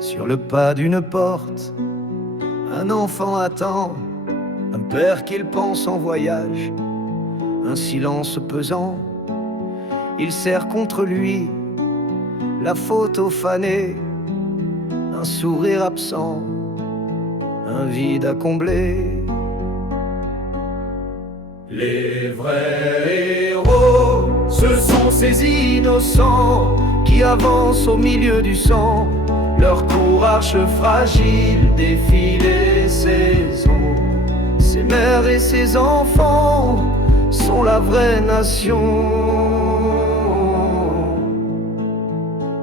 Sur le pas d'une porte, un enfant attend un père qu'il pense en voyage. Un silence pesant, il serre contre lui la photo fanée, un sourire absent, un vide à combler. Les vrais héros, ce sont ces innocents qui avancent au milieu du sang. Leur courage fragile défie les saisons. Ces mères et ces enfants sont la vraie nation.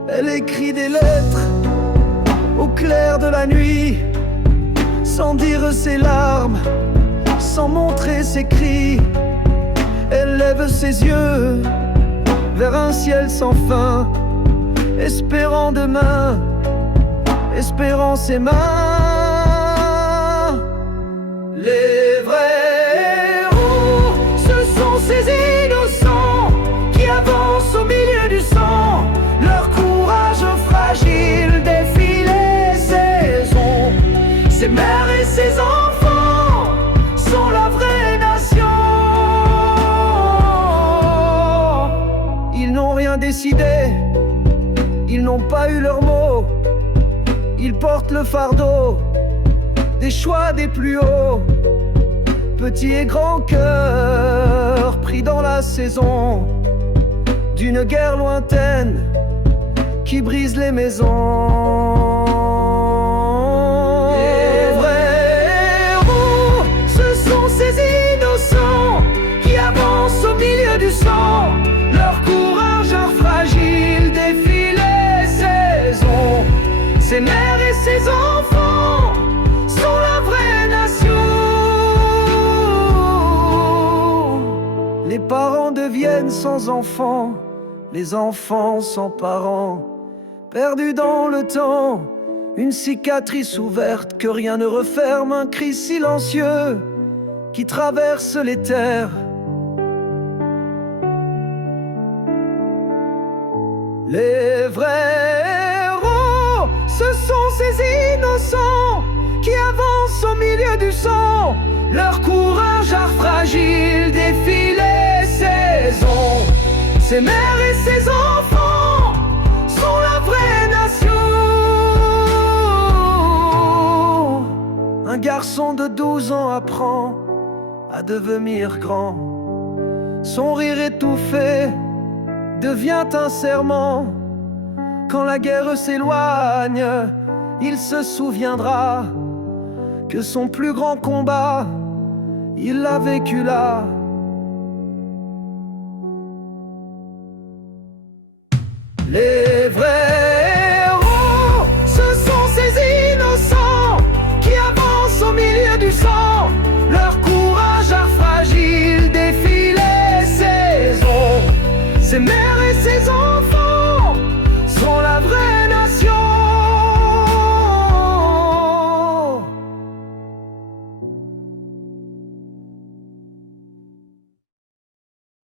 Elle écrit des lettres au clair de la nuit, sans dire ses larmes, sans montrer ses cris. Elle lève ses yeux vers un ciel sans fin, espérant demain, espérant ses mains. Les vrais héros, ce sont ces innocents qui avancent au milieu du sang. Leur courage fragile défie les saisons. Ces mères et ces enfants sont la vraie nation. Ils n'ont rien décidé, ils n'ont pas eu leur mot. Ils portent le fardeau des choix des plus hauts. Petit et grand cœur pris dans la saison d'une guerre lointaine qui brise les maisons. Les vrais héros, ce sont ces innocents qui avancent au milieu du sang. Leur courage fragile défie les saisons. Ces mères et ces enfants sont la vraie nation. Les parents deviennent sans enfants, les enfants sans parents, perdus dans le temps, une cicatrice ouverte que rien ne referme, un cri silencieux qui traverse les terres. Les vrais héros, ce sont ces innocents qui avancent au milieu du sang. Leur courage fragile défie les saisons. Ces mères et ces enfants sont la vraie nation. Un garçon de 12 ans apprend à devenir grand. Son rire étouffé devient un serment. Quand la guerre s'éloigne, il se souviendra que son plus grand combat, il l'a vécu là. Les